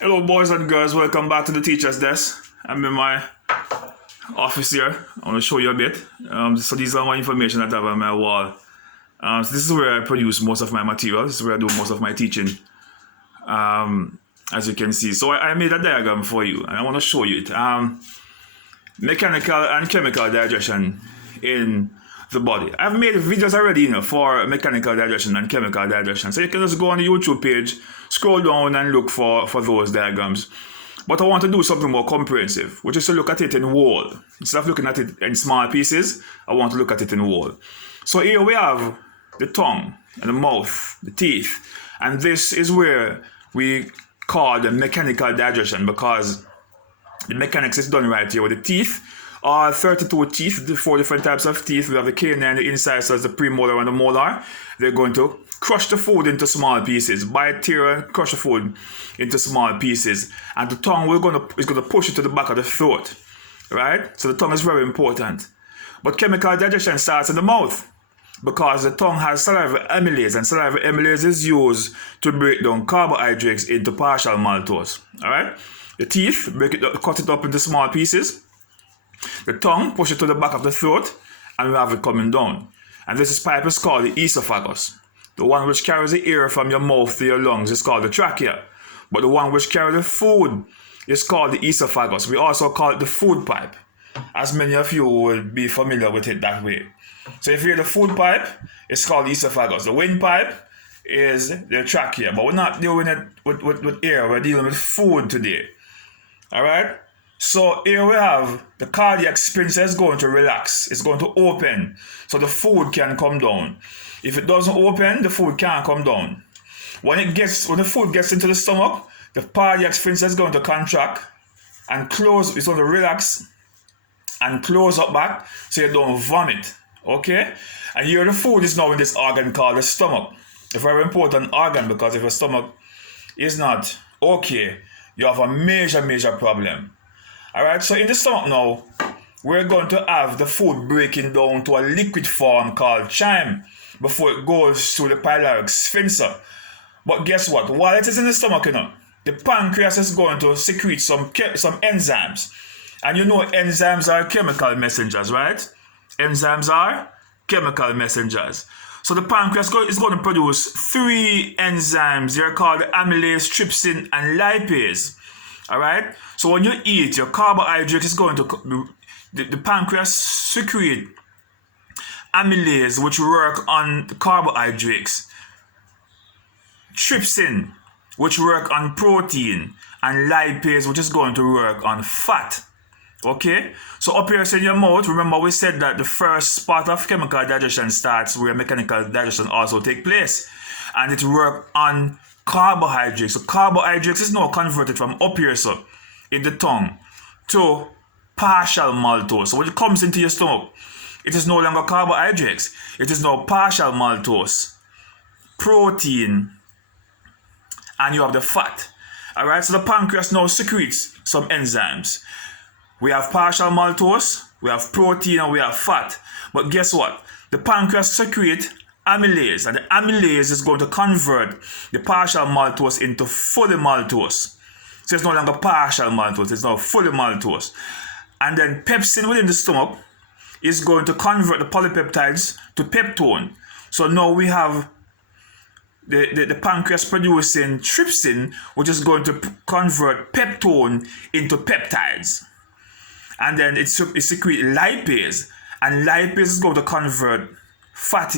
Hello, boys and girls. Welcome back to the teacher's desk. I'm in my office here. I want to show you a bit. So these are my information that I have on my wall. So this is where I produce most of my material. This is where I do most of my teaching. As you can see. So I made a diagram for you, and I want to show you it. Mechanical and chemical digestion in the body. I've made videos already, for mechanical digestion and chemical digestion. So you can just go on the YouTube page, scroll down and look for those diagrams. But I want to do something more comprehensive, which is to look at it in whole. Instead of looking at it in small pieces, I want to look at it in whole. So here we have the tongue and the mouth, the teeth. And this is where we call the mechanical digestion, because the mechanics is done right here with the teeth. 32 teeth, the 4 different types of teeth. We have the canine, the incisors, the premolar, and the molar. They're going to crush the food into small pieces, bite, tear, and crush the food into small pieces. And the tongue is going to push it to the back of the throat, right? So the tongue is very important. But chemical digestion starts in the mouth, because the tongue has salivary amylase, and salivary amylase is used to break down carbohydrates into partial maltose. All right? The teeth cut it up into small pieces. The tongue push it to the back of the throat, and we have it coming down. And this pipe is called the esophagus. The one which carries the air from your mouth to your lungs is called the trachea. But the one which carries the food is called the esophagus. We also call it the food pipe, as many of you will be familiar with it that way. So if you hear the food pipe, it's called the esophagus. The windpipe is the trachea. But we're not dealing with air, we're dealing with food today. Alright? So here we have the cardiac sphincter is going to relax. It's going to open so the food can come down. If it doesn't open, the food can't come down. When the food gets into the stomach, the cardiac sphincter is going to contract and close. It's going to relax and close up back so you don't vomit. Okay? And here the food is now in this organ called the stomach. A very important organ, because if your stomach is not okay, you have a major problem. Alright, so in the stomach now, we're going to have the food breaking down to a liquid form called chyme before it goes through the pyloric sphincter. But guess what? While it is in the stomach, the pancreas is going to secrete some enzymes. And enzymes are chemical messengers, right? Enzymes are chemical messengers. So the pancreas is going to produce 3 enzymes. They're called amylase, trypsin, and lipase. Alright? So when you eat, your carbohydrate is going to... The pancreas secrete amylase, which work on the carbohydrates. Trypsin, which work on protein. And lipase, which is going to work on fat. Okay? So up here in your mouth, remember we said that the first part of chemical digestion starts where mechanical digestion also takes place. And it works on carbohydrates. So carbohydrates is now converted from up here, so in the tongue, to partial maltose. So when it comes into your stomach, it is no longer carbohydrates. It is now partial maltose, protein, and you have the fat. Alright, so the pancreas now secretes some enzymes. We have partial maltose, we have protein, and we have fat. But guess what? The pancreas secretes amylase, and the amylase is going to convert the partial maltose into fully maltose. So it's no longer partial maltose, it's now fully maltose. And then pepsin within the stomach is going to convert the polypeptides to peptone. So now we have the pancreas producing trypsin, which is going to convert peptone into peptides. And then it secretes lipase, and lipase is going to convert fat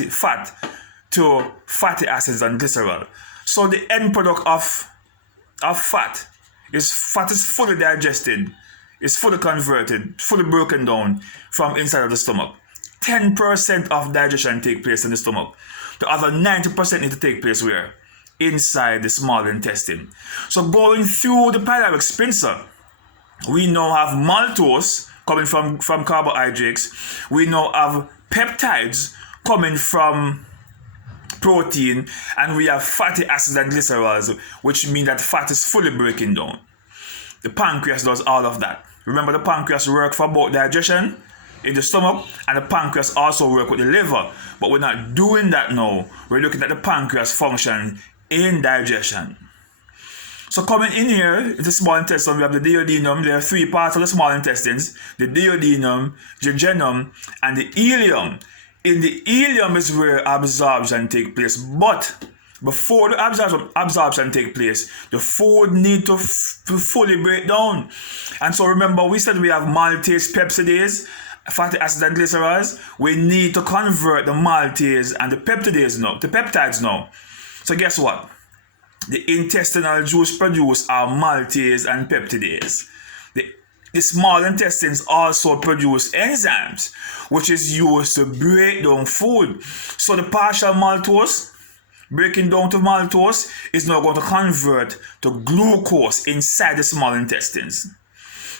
to fatty acids and glycerol. So the end product of fat is fully digested, is fully converted, fully broken down from inside of the stomach. 10% of digestion takes place in the stomach. The other 90% need to take place where? Inside the small intestine. So going through the pyloric sphincter, we now have maltose coming from carbohydrates. We now have peptides coming from protein, and we have fatty acids and glycerols, which mean that fat is fully breaking down. The pancreas does all of that. Remember, the pancreas works for both digestion in the stomach, and the pancreas also works with the liver. But we're not doing that now. We're looking at the pancreas function in digestion. So coming in here, in the small intestine, we have the duodenum. There are three parts of the small intestines: the duodenum, jejunum, and the ileum. In the ileum is where absorption takes place. But before the absorption takes place, the food need to fully break down. And so remember, we said we have maltase, peptidase, fatty acid and glycerols. We need to convert the maltase and the peptides now. So guess what? The intestinal juice produced are maltase and peptidase. The small intestines also produce enzymes, which is used to break down food. So the partial maltose, breaking down to maltose, is now going to convert to glucose inside the small intestines.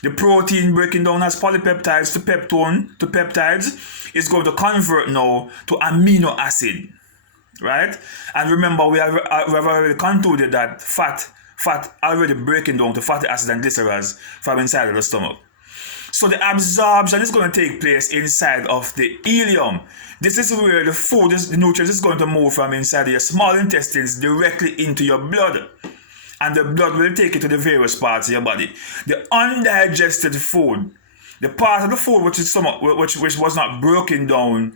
The protein breaking down as polypeptides to peptides is going to convert now to amino acid. Right? And remember, we have already concluded that fat already breaking down to fatty acids and glycerols from inside of the stomach. So the absorption is going to take place inside of the ileum. This is where the food, the nutrients is going to move from inside your small intestines directly into your blood. And the blood will take it to the various parts of your body. The undigested food, the part of the food which was not broken down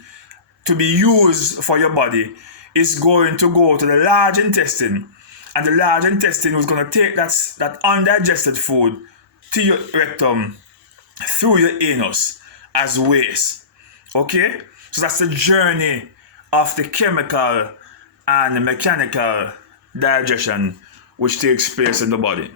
to be used for your body, is going to go to the large intestine, and the large intestine is going to take that undigested food to your rectum through your anus as waste. Okay? So that's the journey of the chemical and the mechanical digestion which takes place in the body.